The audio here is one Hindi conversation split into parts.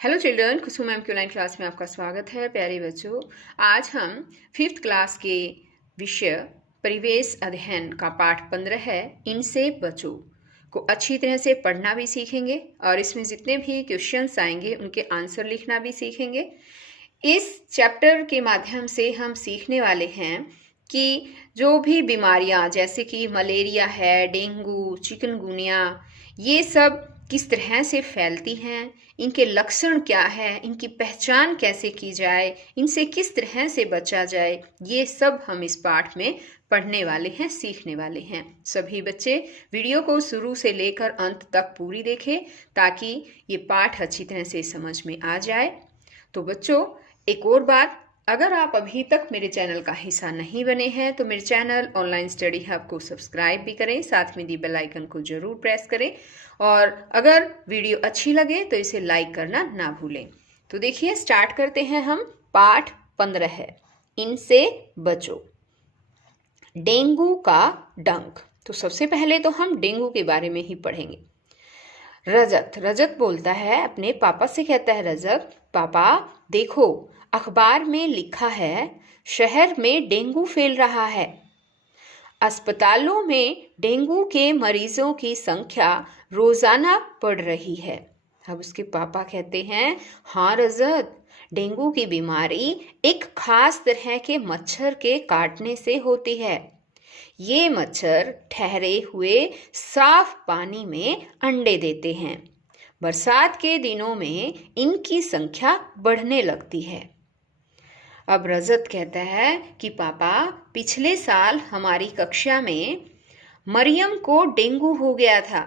हेलो चिल्ड्रन, कुसुम मैम की ऑनलाइन क्लास में आपका स्वागत है। प्यारे बच्चों, आज हम 5th क्लास के विषय परिवेश अध्ययन का पाठ 15 है, इनसे बचो को अच्छी तरह से पढ़ना भी सीखेंगे और इसमें जितने भी क्वेश्चंस आएंगे उनके आंसर लिखना भी सीखेंगे। इस चैप्टर के माध्यम से हम सीखने वाले हैं कि जो भी बीमारियां जैसे कि मलेरिया है, डेंगू, चिकनगुनिया, ये सब किस तरह से फैलती हैं, इनके लक्षण क्या है, इनकी पहचान कैसे की जाए, इनसे किस तरह से बचा जाए, ये सब हम इस पाठ में पढ़ने वाले हैं, सीखने वाले हैं। सभी बच्चे वीडियो को शुरू से लेकर अंत तक पूरी देखें ताकि ये पाठ अच्छी तरह से समझ में आ जाए। तो बच्चों, एक और बात, अगर आप अभी तक मेरे चैनल का हिस्सा नहीं बने हैं तो मेरे चैनल ऑनलाइन स्टडी हब को सब्सक्राइब भी करें, साथ में दी बेल आइकन को जरूर प्रेस करें और अगर वीडियो अच्छी लगे तो इसे लाइक करना ना भूलें। तो देखिए, स्टार्ट करते हैं। हम पाठ 15 है, इनसे बचो। डेंगू का डंक। तो सबसे पहले तो हम डेंगू के बारे में ही पढ़ेंगे। रजत बोलता है, अपने पापा से कहता है, रजत पापा देखो, अखबार में लिखा है शहर में डेंगू फैल रहा है। अस्पतालों में डेंगू के मरीजों की संख्या रोजाना बढ़ रही है। अब उसके पापा कहते हैं, हाँ रजत, डेंगू की बीमारी एक खास तरह के मच्छर के काटने से होती है। ये मच्छर ठहरे हुए साफ पानी में अंडे देते हैं। बरसात के दिनों में इनकी संख्या बढ़ने लगती है। अब रजत कहता है कि पापा, पिछले साल हमारी कक्षा में मरियम को डेंगू हो गया था।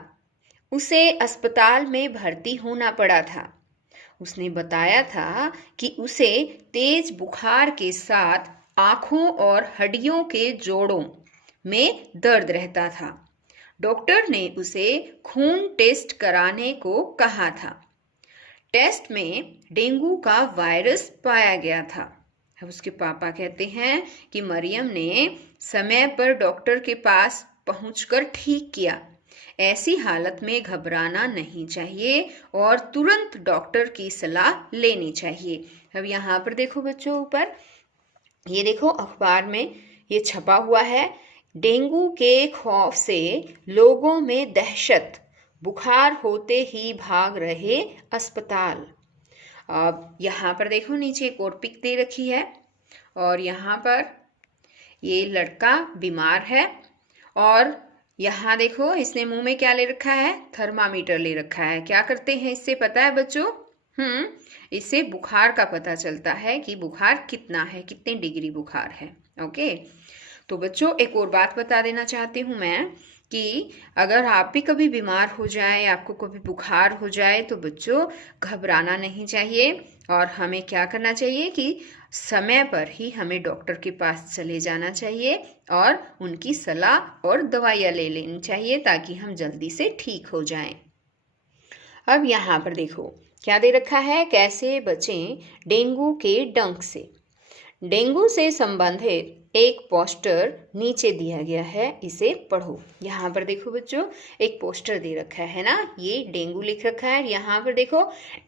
उसे अस्पताल में भर्ती होना पड़ा था। उसने बताया था कि उसे तेज बुखार के साथ आंखों और हड्डियों के जोड़ों में दर्द रहता था। डॉक्टर ने उसे खून टेस्ट कराने को कहा था। टेस्ट में डेंगू का वायरस पाया गया था। अब उसके पापा कहते हैं कि मरियम ने समय पर डॉक्टर के पास पहुंचकर ठीक किया। ऐसी हालत में घबराना नहीं चाहिए और तुरंत डॉक्टर की सलाह लेनी चाहिए। अब यहाँ पर देखो बच्चों, ऊपर ये देखो, अखबार में ये छपा हुआ है, डेंगू के खौफ से लोगों में दहशत, बुखार होते ही भाग रहे अस्पताल। अब यहाँ पर देखो, नीचे एक और पिक दे रखी है और यहाँ पर ये लड़का बीमार है और यहाँ देखो, इसने मुंह में क्या ले रखा है, थर्मामीटर ले रखा है। क्या करते हैं इससे, पता है बच्चों? इससे बुखार का पता चलता है कि बुखार कितना है, कितने डिग्री बुखार है। ओके, तो बच्चों एक और बात बता देना चाहती हूँ मैं कि अगर आप भी कभी बीमार हो जाए, आपको कभी बुखार हो जाए, तो बच्चों घबराना नहीं चाहिए और हमें क्या करना चाहिए कि समय पर ही हमें डॉक्टर के पास चले जाना चाहिए और उनकी सलाह और दवाइयाँ ले लेनी चाहिए ताकि हम जल्दी से ठीक हो जाएं। अब यहाँ पर देखो क्या दे रखा है, कैसे बचें डेंगू के डंक से। डेंगू से संबंधित एक पोस्टर नीचे दिया गया है, इसे पढ़ो। यहाँ पर देखो बच्चों, एक पोस्टर दे रखा है ना, ये डेंगू लिख रखा है। यहाँ पर देखो,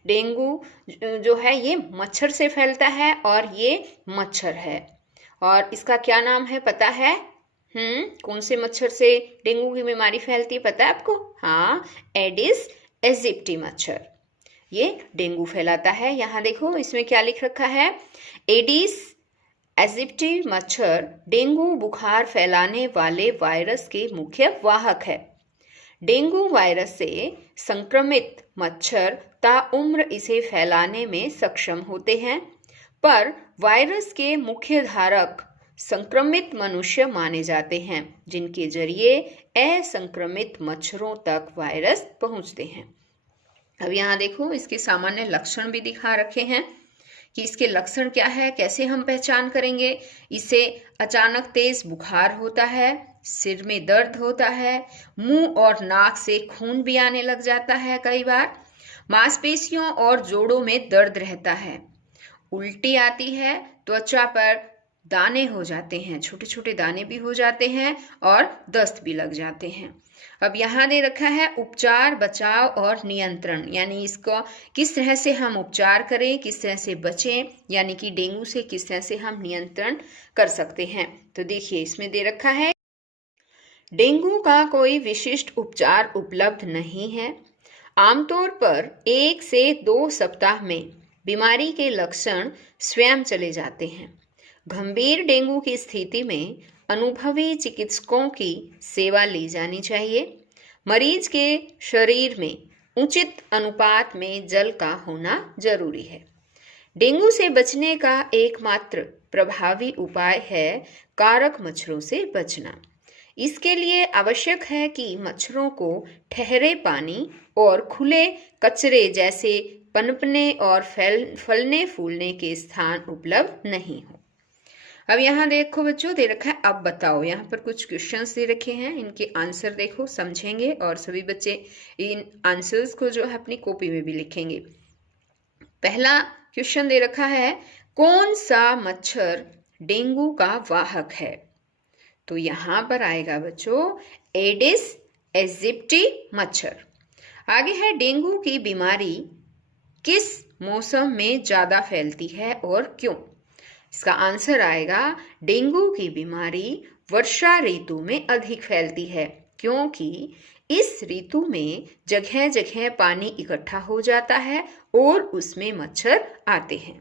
डेंगू जो है ये मच्छर से फैलता है और ये मच्छर है और इसका क्या नाम है पता है? कौन से मच्छर से डेंगू की बीमारी फैलती है पता है आपको? हाँ, एडिस एजिप्टी मच्छर ये डेंगू फैलाता है। यहाँ देखो, इसमें क्या लिख रखा है, एडिस एजिप्टी मच्छर डेंगू बुखार फैलाने वाले वायरस के मुख्य वाहक है। डेंगू वायरस से संक्रमित मच्छर ताउम्र इसे फैलाने में सक्षम होते हैं, पर वायरस के मुख्य धारक संक्रमित मनुष्य माने जाते हैं, जिनके जरिए असंक्रमित मच्छरों तक वायरस पहुंचते हैं। अब यहाँ देखो, इसके सामान्य लक्षण भी दिखा रखे हैं कि इसके लक्षण क्या है, कैसे हम पहचान करेंगे। इसे अचानक तेज बुखार होता है, सिर में दर्द होता है, मुंह और नाक से खून भी आने लग जाता है, कई बार मांसपेशियों और जोड़ों में दर्द रहता है, उल्टी आती है, त्वचा पर दाने हो जाते हैं, छोटे छोटे दाने भी हो जाते हैं और दस्त भी लग जाते हैं। अब यहाँ दे रखा है उपचार, बचाव और नियंत्रण, यानी इसको किस तरह से हम उपचार करें, किस तरह से बचें, यानी कि डेंगू से किस तरह से हम नियंत्रण कर सकते हैं। तो देखिए इसमें दे रखा है डेंगू का कोई विशिष्ट उपचार उपलब्ध नहीं है। आमतौर पर 1 से 2 सप्ताह में बीमारी के लक्षण स्वयं चले जाते हैं। गंभीर डेंगू की स्थिति में अनुभवी चिकित्सकों की सेवा ली जानी चाहिए। मरीज के शरीर में उचित अनुपात में जल का होना जरूरी है। डेंगू से बचने का एकमात्र प्रभावी उपाय है कारक मच्छरों से बचना। इसके लिए आवश्यक है कि मच्छरों को ठहरे पानी और खुले कचरे जैसे पनपने और फलने फूलने के स्थान उपलब्ध नहीं हो। अब यहाँ देखो बच्चों दे रखा है अब बताओ। यहाँ पर कुछ क्वेश्चंस दे रखे हैं, इनके आंसर देखो, समझेंगे और सभी बच्चे इन आंसर्स को जो है अपनी कॉपी में भी लिखेंगे। पहला क्वेश्चन दे रखा है कौन सा मच्छर डेंगू का वाहक है? तो यहाँ पर आएगा बच्चों एडिस एजिप्टी मच्छर। आगे है डेंगू की बीमारी किस मौसम में ज्यादा फैलती है और क्यों? इसका आंसर आएगा डेंगू की बीमारी वर्षा ऋतु में अधिक फैलती है, क्योंकि इस ऋतु में जगह जगह पानी इकट्ठा हो जाता है और उसमें मच्छर आते हैं।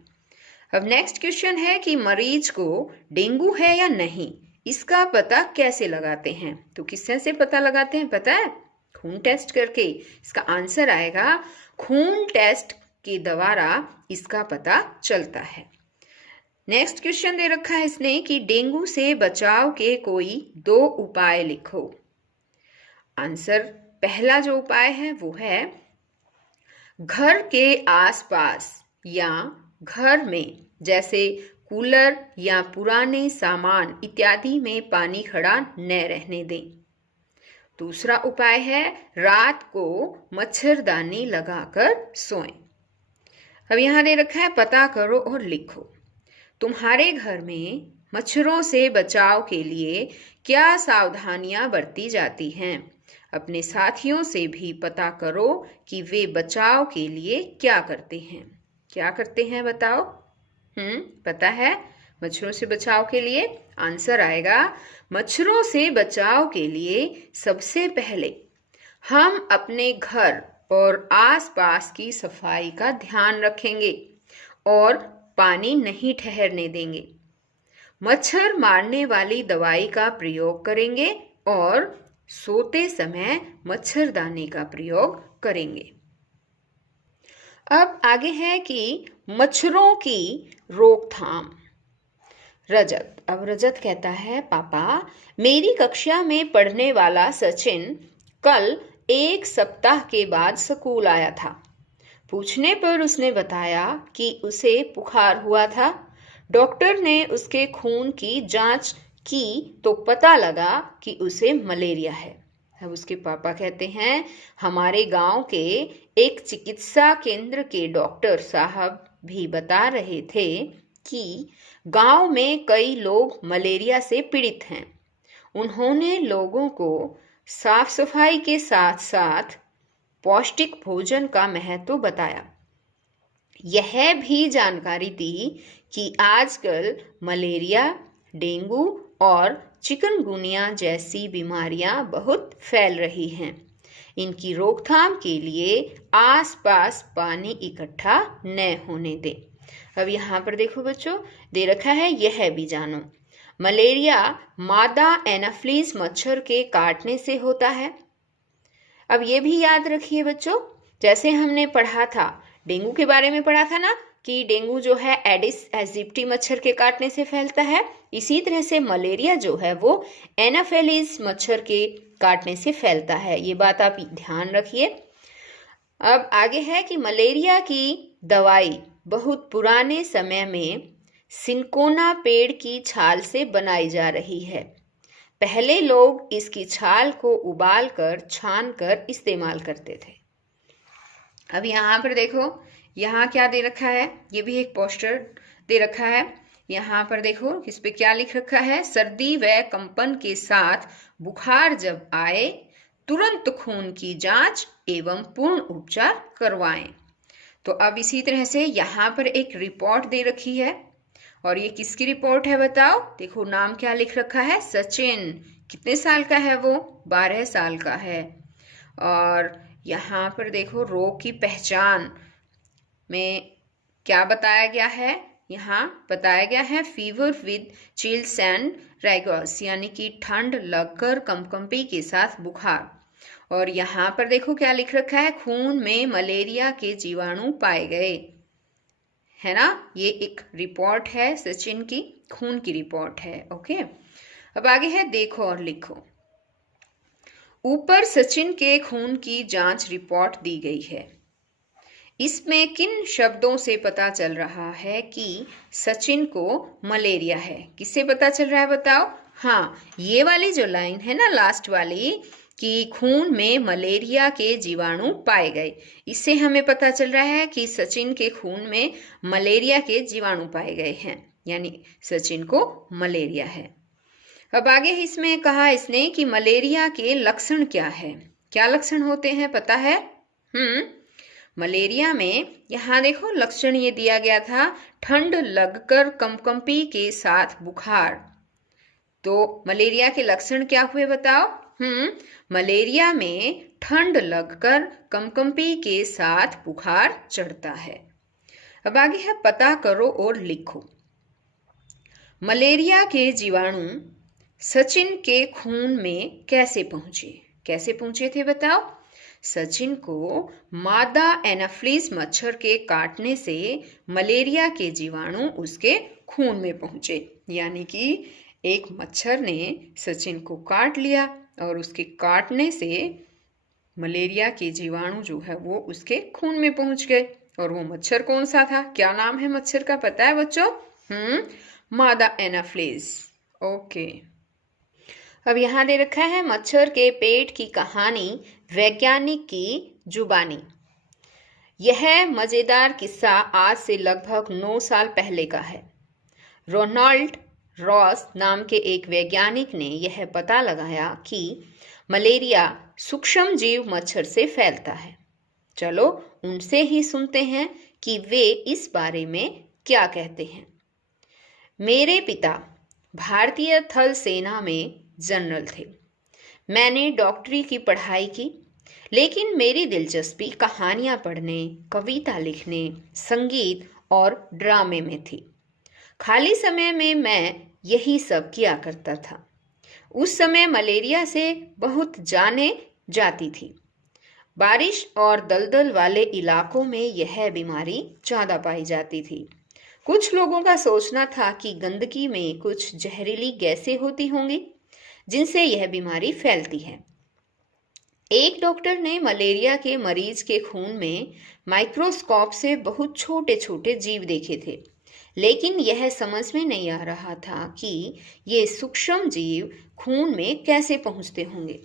अब नेक्स्ट क्वेश्चन है कि मरीज को डेंगू है या नहीं, इसका पता कैसे लगाते हैं? तो किस तरह से पता लगाते हैं पता है? खून टेस्ट करके। इसका आंसर आएगा खून टेस्ट के द्वारा इसका पता चलता है। नेक्स्ट क्वेश्चन दे रखा है इसने कि डेंगू से बचाव के कोई 2 उपाय लिखो। आंसर पहला जो उपाय है वो है घर के आसपास या घर में जैसे कूलर या पुराने सामान इत्यादि में पानी खड़ा न रहने दें। दूसरा उपाय है रात को मच्छरदानी लगाकर सोएं। अब यहाँ दे रखा है पता करो और लिखो। तुम्हारे घर में मच्छरों से बचाव के लिए क्या सावधानियां बरती जाती हैं? अपने साथियों से भी पता करो कि वे बचाव के लिए क्या करते हैं। क्या करते हैं बताओ? पता है मच्छरों से बचाव के लिए? आंसर आएगा मच्छरों से बचाव के लिए सबसे पहले हम अपने घर और आसपास की सफाई का ध्यान रखेंगे और पानी नहीं ठहरने देंगे। मच्छर मारने वाली दवाई का प्रयोग करेंगे और सोते समय मच्छरदानी का प्रयोग करेंगे। अब आगे है कि मच्छरों की रोकथाम। रजत। अब रजत कहता है पापा मेरी कक्षा में पढ़ने वाला सचिन कल 1 सप्ताह के बाद स्कूल आया था। पूछने पर उसने बताया कि उसे बुखार हुआ था। डॉक्टर ने उसके खून की जांच की तो पता लगा कि उसे मलेरिया है। अब उसके पापा कहते हैं हमारे गांव के एक चिकित्सा केंद्र के डॉक्टर साहब भी बता रहे थे कि गांव में कई लोग मलेरिया से पीड़ित हैं। उन्होंने लोगों को साफ सफाई के साथ साथ पौष्टिक भोजन का महत्व बताया। यह भी जानकारी दी कि आजकल मलेरिया, डेंगू और चिकनगुनिया जैसी बीमारियां बहुत फैल रही हैं। इनकी रोकथाम के लिए आसपास पानी इकट्ठा न होने दें। अब यहाँ पर देखो बच्चों दे रखा है यह भी जानो। मलेरिया मादा एनाफिलीज मच्छर के काटने से होता है। अब ये भी याद रखिए बच्चों, जैसे हमने पढ़ा था डेंगू के बारे में पढ़ा था ना कि डेंगू जो है एडिस एजिप्टी मच्छर के काटने से फैलता है, इसी तरह से मलेरिया जो है वो एनाफिलीज मच्छर के काटने से फैलता है। ये बात आप ध्यान रखिए। अब आगे है कि मलेरिया की दवाई बहुत पुराने समय में सिनकोना पेड़ की छाल से बनाई जा रही है। पहले लोग इसकी छाल को उबालकर छानकर इस्तेमाल करते थे। अब यहाँ पर देखो यहाँ क्या दे रखा है, ये भी एक पोस्टर दे रखा है। यहाँ पर देखो इस पे क्या लिख रखा है, सर्दी व कंपन के साथ बुखार जब आए तुरंत खून की जांच एवं पूर्ण उपचार करवाएं। तो अब इसी तरह से यहाँ पर एक रिपोर्ट दे रखी है और ये किसकी रिपोर्ट है बताओ। देखो नाम क्या लिख रखा है, सचिन। कितने साल का है वो, 12 साल का है। और यहाँ पर देखो रोग की पहचान में क्या बताया गया है, यहाँ बताया गया है फीवर विद चिल्स एंड रैगर्स, यानी कि ठंड लगकर कंपकंपी के साथ बुखार। और यहाँ पर देखो क्या लिख रखा है, खून में मलेरिया के जीवाणु पाए गए, है ना। ये एक रिपोर्ट है सचिन की, खून की रिपोर्ट है। ओके, अब आगे है देखो और लिखो। ऊपर सचिन के खून की जांच रिपोर्ट दी गई है। इसमें किन शब्दों से पता चल रहा है कि सचिन को मलेरिया है। किससे पता चल रहा है बताओ। हाँ, ये वाली जो लाइन है ना लास्ट वाली, कि खून में मलेरिया के जीवाणु पाए गए, इससे हमें पता चल रहा है कि सचिन के खून में मलेरिया के जीवाणु पाए गए हैं, यानी सचिन को मलेरिया है। अब आगे इसमें कहा इसने कि मलेरिया के लक्षण क्या है। क्या लक्षण होते हैं पता है। मलेरिया में यहाँ देखो लक्षण ये दिया गया था, ठंड लगकर कंपकंपी के साथ बुखार। तो मलेरिया के लक्षण क्या हुए बताओ। मलेरिया में ठंड लगकर कंपकंपी के साथ बुखार चढ़ता है। अब आगे है पता करो और लिखो। मलेरिया के जीवाणु सचिन के खून में कैसे पहुंचे। कैसे पहुंचे थे बताओ। सचिन को मादा एनाफ्लिस मच्छर के काटने से मलेरिया के जीवाणु उसके खून में पहुंचे, यानी कि एक मच्छर ने सचिन को काट लिया और उसके काटने से मलेरिया के जीवाणु जो है वो उसके खून में पहुंच गए। और वो मच्छर कौन सा था, क्या नाम है मच्छर का पता है बच्चों। मादा एनाफ्लिस। ओके, अब यहाँ दे रखा है मच्छर के पेट की कहानी वैज्ञानिक की जुबानी। यह मजेदार किस्सा आज से लगभग 9 साल पहले का है। रोनाल्ड रॉस नाम के एक वैज्ञानिक ने यह पता लगाया कि मलेरिया सूक्ष्म जीव मच्छर से फैलता है। चलो उनसे ही सुनते हैं कि वे इस बारे में क्या कहते हैं। मेरे पिता भारतीय थल सेना में जनरल थे। मैंने डॉक्टरी की पढ़ाई की, लेकिन मेरी दिलचस्पी कहानियाँ पढ़ने, कविता लिखने, संगीत और ड्रामे में थी। खाली समय में मैं यही सब किया करता था। उस समय मलेरिया से बहुत जाने जाती थी। बारिश और दलदल वाले इलाकों में यह बीमारी ज़्यादा पाई जाती थी। कुछ लोगों का सोचना था कि गंदगी में कुछ जहरीली गैसें होती होंगी जिनसे यह बीमारी फैलती है। एक डॉक्टर ने मलेरिया के मरीज के खून में माइक्रोस्कोप से बहुत छोटे छोटे जीव देखे थे, लेकिन यह समझ में नहीं आ रहा था कि ये सूक्ष्म जीव खून में कैसे पहुंचते होंगे।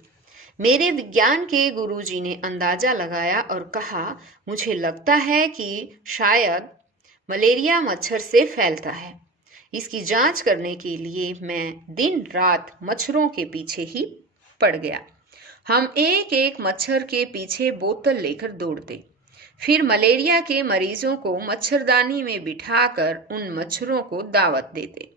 मेरे विज्ञान के गुरुजी ने अंदाजा लगाया और कहा, मुझे लगता है कि शायद मलेरिया मच्छर से फैलता है। इसकी जांच करने के लिए मैं दिन रात मच्छरों के पीछे ही पड़ गया। हम एक एक मच्छर के पीछे बोतल लेकर दौड़ते, फिर मलेरिया के मरीजों को मच्छरदानी में बिठाकर उन मच्छरों को दावत देते।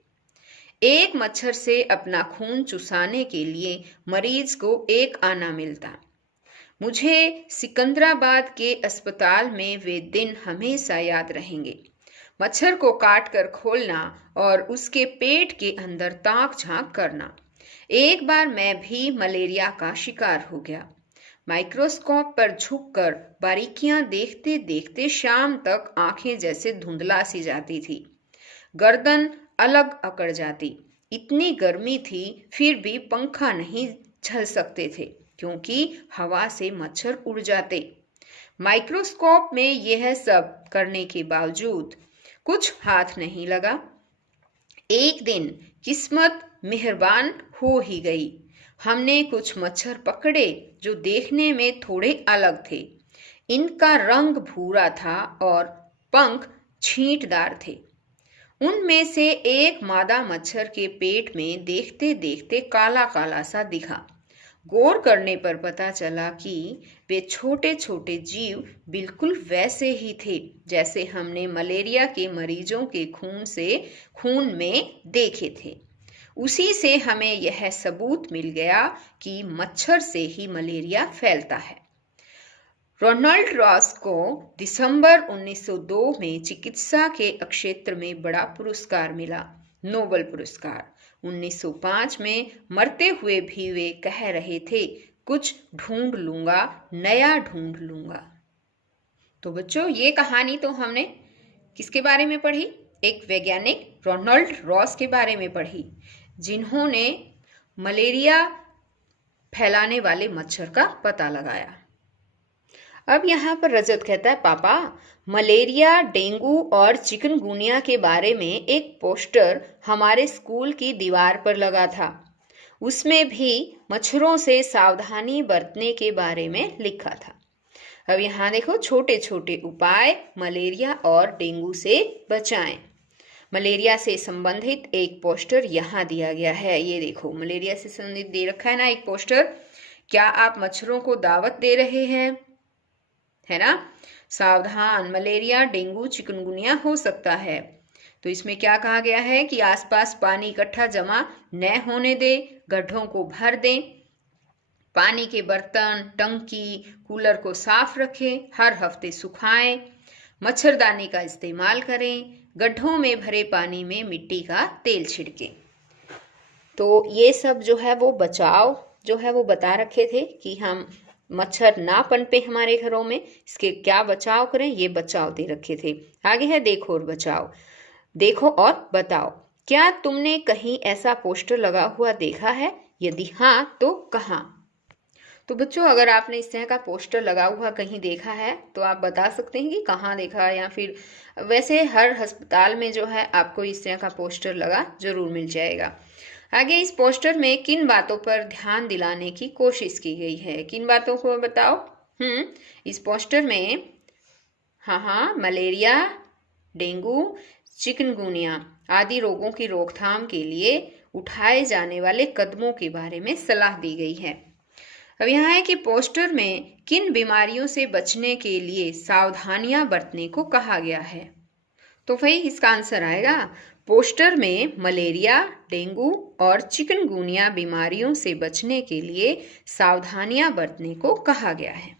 एक मच्छर से अपना खून चुसाने के लिए मरीज को एक आना मिलता। मुझे सिकंदराबाद के अस्पताल में वे दिन हमेशा याद रहेंगे। मच्छर को काट कर खोलना और उसके पेट के अंदर ताक झांक करना। एक बार मैं भी मलेरिया का शिकार हो गया। माइक्रोस्कोप पर झुककर बारीकियां देखते देखते शाम तक आंखें जैसे धुंधला सी जाती थी। गर्दन अलग अकड़ जाती। इतनी गर्मी थी, फिर भी पंखा नहीं झल सकते थे क्योंकि हवा से मच्छर उड़ जाते। माइक्रोस्कोप में यह सब करने के बावजूद कुछ हाथ नहीं लगा। एक दिन किस्मत मेहरबान हो ही गई। हमने कुछ मच्छर पकड़े जो देखने में थोड़े अलग थे। इनका रंग भूरा था और पंख छींटदार थे। उनमें से एक मादा मच्छर के पेट में देखते देखते काला काला सा दिखा। गौर करने पर पता चला कि वे छोटे छोटे जीव बिल्कुल वैसे ही थे जैसे हमने मलेरिया के मरीजों के खून में देखे थे। उसी से हमें यह सबूत मिल गया कि मच्छर से ही मलेरिया फैलता है। रोनाल्ड रॉस को दिसंबर 1902 में चिकित्सा के क्षेत्र में बड़ा पुरस्कार मिला, नोबेल पुरस्कार। 1905 में मरते हुए भी वे कह रहे थे, कुछ ढूंढ लूंगा, नया ढूंढ लूंगा। तो बच्चों, ये कहानी तो हमने किसके बारे में पढ़ी? एक वैज्ञानिक रोनाल्ड रॉस के बारे में पढ़ी, जिन्होंने मलेरिया फैलाने वाले मच्छर का पता लगाया। अब यहाँ पर रजत कहता है, पापा, मलेरिया, डेंगू और चिकनगुनिया के बारे में एक पोस्टर हमारे स्कूल की दीवार पर लगा था। उसमें भी मच्छरों से सावधानी बरतने के बारे में लिखा था। अब यहाँ देखो, छोटे छोटे उपाय मलेरिया और डेंगू से बचाएं। मलेरिया से संबंधित एक पोस्टर यहाँ दिया गया है। ये देखो, मलेरिया से संबंधित दे रखा है ना एक पोस्टर। क्या आप मच्छरों को दावत दे रहे हैं? है ना? सावधान, मलेरिया, डेंगू, चिकनगुनिया हो सकता है। तो इसमें क्या कहा गया है कि आसपास पानी इकट्ठा जमा न होने दें, गड्ढों को भर दें, पानी के बर्तन, टंकी, कूलर को साफ रखें, हर हफ्ते सुखाएं, मच्छरदानी का इस्तेमाल करें, गड्ढों में भरे पानी में मिट्टी का तेल छिड़कें। तो ये सब जो है वो बचाव जो है वो बता रखे थे कि हम मच्छर ना पनपे हमारे घरों में, इसके क्या बचाव करें, ये बचाव दे रखे थे। आगे है देखो और बचाओ। देखो और बताओ, क्या तुमने कहीं ऐसा पोस्टर लगा हुआ देखा है? यदि हाँ तो कहाँ? तो बच्चों, अगर आपने इस तरह का पोस्टर लगा हुआ कहीं देखा है तो आप बता सकते हैं कि कहाँ देखा है, या फिर वैसे हर अस्पताल में जो है आपको इस तरह का पोस्टर लगा जरूर मिल जाएगा। आगे इस पोस्टर में किन बातों पर ध्यान दिलाने की कोशिश की गई है? किन बातों को बताओ? इस पोस्टर में हाँ, मलेरिया, डेंगू, चिकनगुनिया आदि रोगों की रोकथाम के लिए उठाए जाने वाले कदमों के बारे में सलाह दी गई है। अब यहाँ है कि पोस्टर में किन बीमारियों से बचने के लिए सावधानियां बरतने को कहा गया है? तो भाई इसका आंसर आएगा, पोस्टर में मलेरिया, डेंगू और चिकनगुनिया बीमारियों से बचने के लिए सावधानियां बरतने को कहा गया है।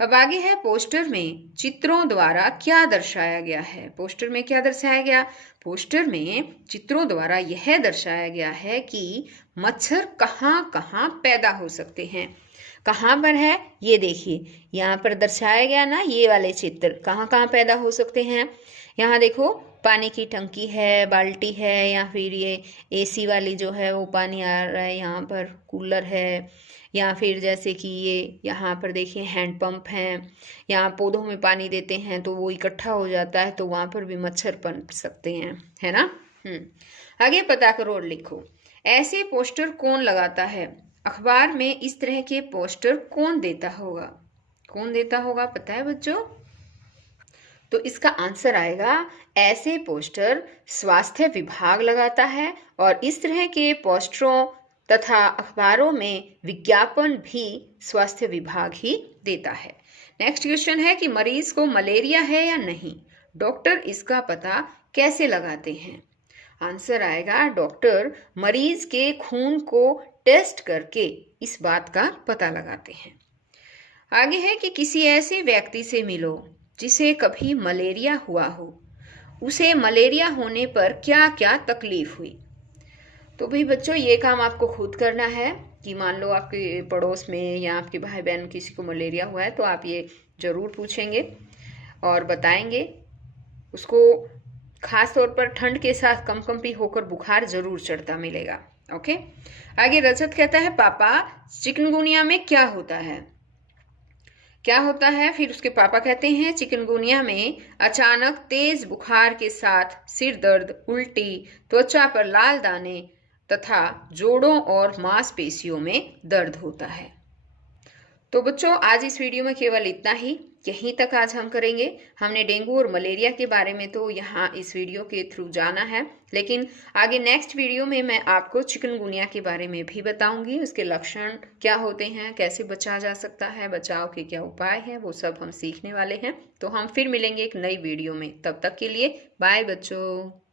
अब आगे है, पोस्टर में चित्रों द्वारा क्या दर्शाया गया है? पोस्टर में क्या दर्शाया गया? पोस्टर में चित्रों द्वारा यह दर्शाया गया है कि मच्छर कहाँ कहाँ पैदा हो सकते हैं। कहाँ पर है ये देखिए, यहाँ पर दर्शाया गया ना, ये वाले चित्र कहाँ कहाँ पैदा हो सकते हैं। यहाँ देखो, पानी की टंकी है, बाल्टी है, या फिर ये एसी वाली जो है वो पानी आ रहा है, यहाँ पर कूलर है, या फिर जैसे कि ये यहाँ पर देखिए हैंड पंप हैं, यहाँ पौधों में पानी देते हैं तो वो इकट्ठा हो जाता है, तो वहाँ पर भी मच्छर पनप सकते हैं, है ना। आगे पता करो और लिखो, ऐसे पोस्टर कौन लगाता है? अखबार में इस तरह के पोस्टर कौन देता होगा? कौन देता होगा पता है बच्चों? तो इसका आंसर आएगा, ऐसे पोस्टर स्वास्थ्य विभाग लगाता है, और इस तरह के पोस्टरों तथा अखबारों में विज्ञापन भी स्वास्थ्य विभाग ही देता है। नेक्स्ट क्वेश्चन है कि मरीज को मलेरिया है या नहीं, डॉक्टर इसका पता कैसे लगाते हैं? आंसर आएगा, डॉक्टर मरीज के खून को टेस्ट करके इस बात का पता लगाते हैं। आगे है कि किसी ऐसे व्यक्ति से मिलो जिसे कभी मलेरिया हुआ हो, उसे मलेरिया होने पर क्या क्या तकलीफ हुई। तो भाई बच्चों, ये काम आपको खुद करना है कि मान लो आपके पड़ोस में या आपके भाई बहन किसी को मलेरिया हुआ है, तो आप ये जरूर पूछेंगे और बताएंगे उसको। खास तौर पर ठंड के साथ कंपकंपी होकर बुखार जरूर चढ़ता मिलेगा। ओके, आगे रजत कहता है, पापा चिकनगुनिया में क्या होता है? क्या होता है? फिर उसके पापा कहते हैं, चिकनगुनिया में अचानक तेज बुखार के साथ सिर दर्द, उल्टी, त्वचा पर लाल दाने तथा जोड़ों और मांसपेशियों में दर्द होता है। तो बच्चों, आज इस वीडियो में केवल इतना ही। यहीं तक आज हम करेंगे। हमने डेंगू और मलेरिया के बारे में तो यहाँ इस वीडियो के थ्रू जाना है, लेकिन आगे नेक्स्ट वीडियो में मैं आपको चिकनगुनिया के बारे में भी बताऊंगी। उसके लक्षण क्या होते हैं, कैसे बचा जा सकता है, बचाव के क्या उपाय हैं, वो सब हम सीखने वाले हैं। तो हम फिर मिलेंगे एक नई वीडियो में। तब तक के लिए बाय बच्चों।